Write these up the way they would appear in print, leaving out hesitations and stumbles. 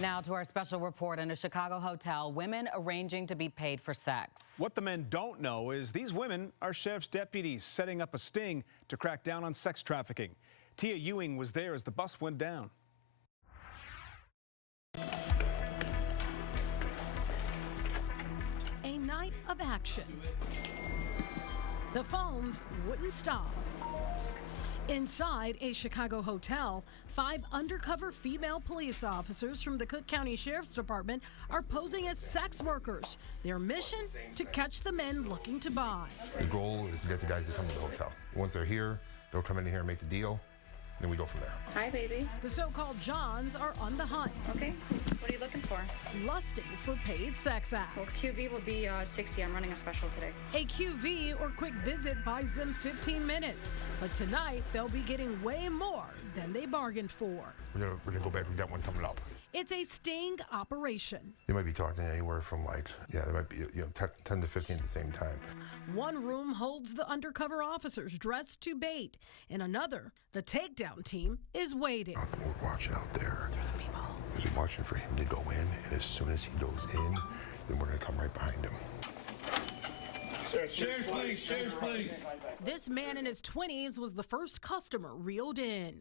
Now to our special report. In a Chicago hotel, women arranging to be paid for sex. What the men don't know is these women are sheriff's deputies setting up a sting to crack down on sex trafficking. Tia Ewing was there as the bus went down. A night of action. The phones wouldn't stop. Inside a Chicago hotel, 5 undercover female police officers from the Cook County Sheriff's Department are posing as sex workers. Their mission? To catch the men looking to buy. The goal is to get the guys to come to the hotel. Once they're here, they'll come in here and make a deal. Then we go from there. Hi, baby. The so-called Johns are on the hunt. Okay. What are you looking for? Lusting for paid sex acts. Well, QV will be 60. I'm running a special today. A QV or quick visit buys them 15 minutes. But tonight, they'll be getting way more than they bargained for. We're gonna go back. We got one coming up. It's a sting operation. They might be talking anywhere from there might be 10 to 15 at the same time. One room holds the undercover officers dressed to bait. In another, the takedown team is waiting. We're watching out there. We're watching for him to go in, and as soon as he goes in, then we're gonna come right behind him. Chairs, please. Chairs, please. This man in his 20s was the first customer reeled in.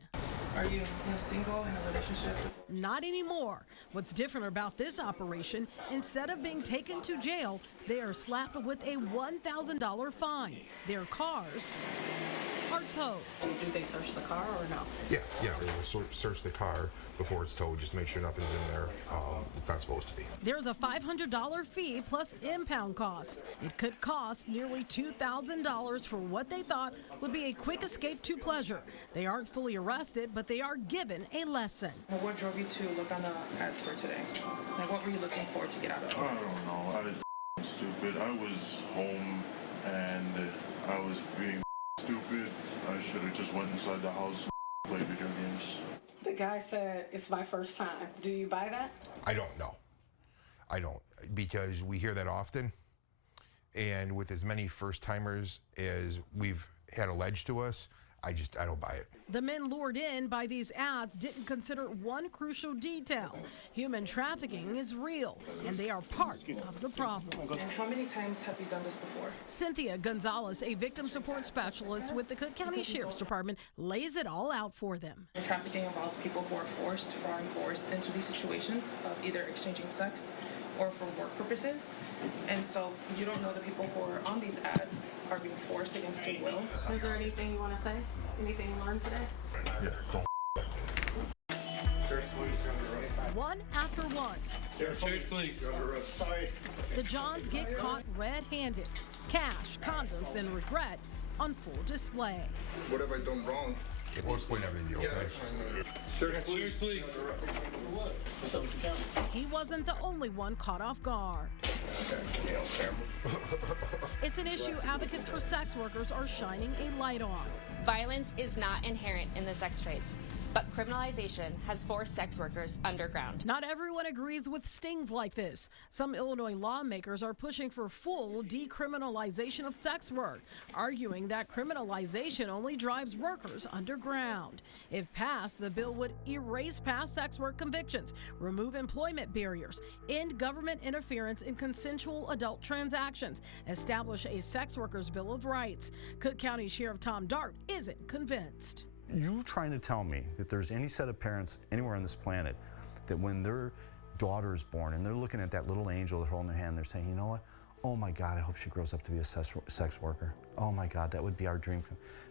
Are you single, in a relationship? Not anymore. What's different about this operation, instead of being taken to jail, they are slapped with a $1,000 fine. Their cars are towed. Do they search the car or no? Yeah, we will search the car before it's towed just to make sure nothing's in there that's not supposed to be. There's a $500 fee plus impound cost. It could cost nearly $2,000 for what they thought would be a quick escape to pleasure. They aren't fully arrested, but they are given a lesson. Well, what drove you to look on the ads for today? What were you looking for to get out of today? I don't know. I was stupid. I was home and I was being stupid. I should have just went inside the house and played video games. The guy said, it's my first time. Do you buy that? I don't know. I don't, because we hear that often. And with as many first-timers as we've had alleged to us, I don't buy it. The men lured in by these ads didn't consider one crucial detail. Human trafficking is real, and they are part of the problem. And how many times have you done this before? Cynthia Gonzalez, a victim support specialist with the Cook County Sheriff's Department, lays it all out for them. Trafficking involves people who are foreign coerced into these situations of either exchanging sex or for work purposes. And so you don't know the people who are on these ads are being forced against their will. Is there anything you want to say? Anything you learned today? Yeah, don't. One after one. Chairs, please. Sorry. The Johns get caught red-handed. Cash, condoms, and regret on full display. What have I done wrong? We'll explain everything to you, okay? Chairs, please. He wasn't the only one caught off guard. It's an issue advocates for sex workers are shining a light on. Violence is not inherent in the sex trades, but criminalization has forced sex workers underground. Not everyone agrees with stings like this. Some Illinois lawmakers are pushing for full decriminalization of sex work, arguing that criminalization only drives workers underground. If passed, the bill would erase past sex work convictions, remove employment barriers, end government interference in consensual adult transactions, establish a sex workers' bill of rights. Cook County Sheriff Tom Dart isn't convinced. You trying to tell me that there's any set of parents anywhere on this planet that when their daughter is born and they're looking at that little angel they're holding in their hand, they're saying, you know what? Oh my God, I hope she grows up to be a sex worker. Oh my God, that would be our dream.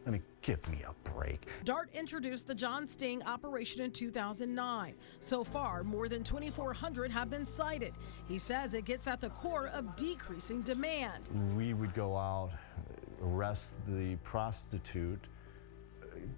I mean, give me a break. Dart introduced the John Sting operation in 2009. So far, more than 2,400 have been cited. He says it gets at the core of decreasing demand. We would go out, arrest the prostitute,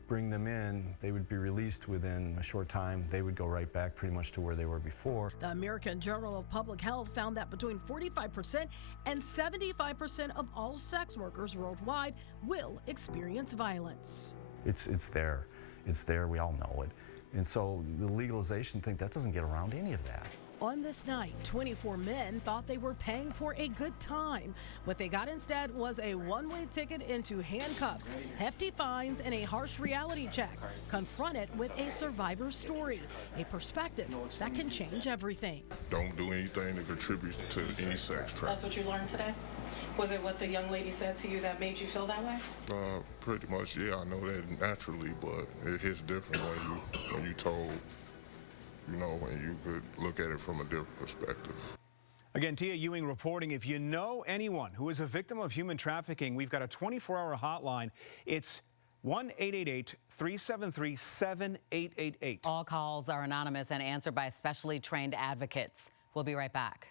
bring them in, they would be released within a short time. They would go right back pretty much to where they were before. The American Journal of Public Health found that between 45% and 75% of all sex workers worldwide will experience violence. It's there. It's there. We all know it. And so the legalization thing, that doesn't get around any of that. On this night, 24 men thought they were paying for a good time. What they got instead was a one-way ticket into handcuffs, hefty fines, and a harsh reality check. Confronted with a survivor's story, a perspective that can change everything. Don't do anything that contributes to any sex trafficking. That's what you learned today? Was it what the young lady said to you that made you feel that way? Pretty much, yeah. I know that naturally, but it hits different when you told, you know, when you could look at it from a different perspective. Again, Tia Ewing reporting. If you know anyone who is a victim of human trafficking, we've got a 24-hour hotline. It's 1-888-373-7888. All calls are anonymous and answered by specially trained advocates. We'll be right back.